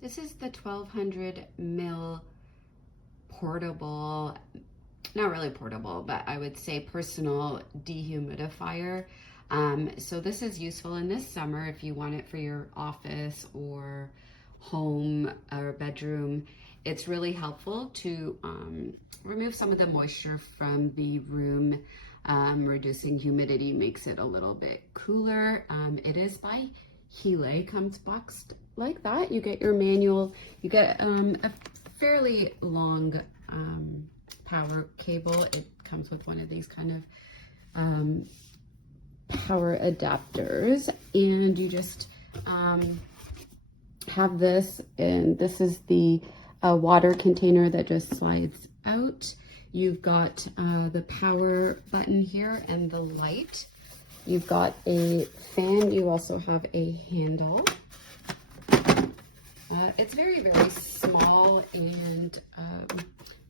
This is the 1200 ml portable, not really portable, but I would say personal dehumidifier. So this is useful in this summer if you want it for your office or home or bedroom. It's really helpful to remove some of the moisture from the room. Reducing humidity makes it a little bit cooler. It is by Heelay, comes boxed like that. You get your manual, you get a fairly long power cable. It comes with one of these kind of power adapters, and you just have this, and this is the water container that just slides out. You've got the power button here and the light. You've got a fan. You also have a handle. It's very, very small and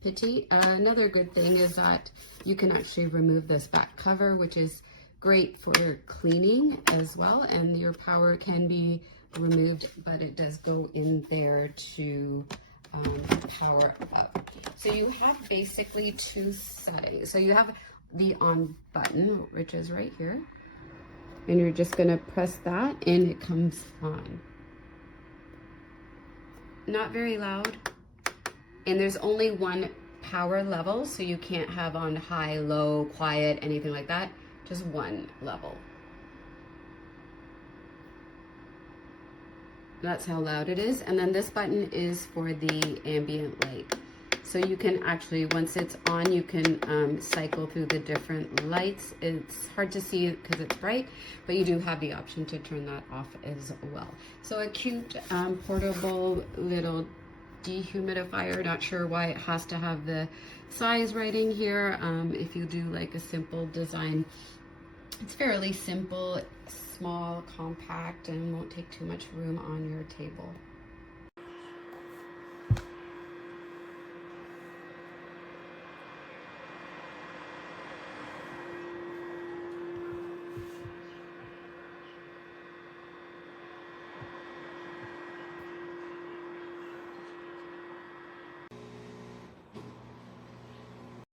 petite. Another good thing is that you can actually remove this back cover, which is great for cleaning as well. And your power can be removed, but it does go in there to power up. So you have basically two settings. So you have the on button, which is right here, and you're just gonna press that and it comes on. Not very loud, and there's only one power level, so you can't have on high, low, quiet, anything like that. Just one level. That's how loud it is. And then this button is for the ambient light. So you can actually, once it's on, you can cycle through the different lights. It's hard to see because it's bright, but you do have the option to turn that off as well. So a cute portable little dehumidifier. Not sure why it has to have the size writing here. If you do like a simple design, it's fairly simple, small, compact, and won't take too much room on your table.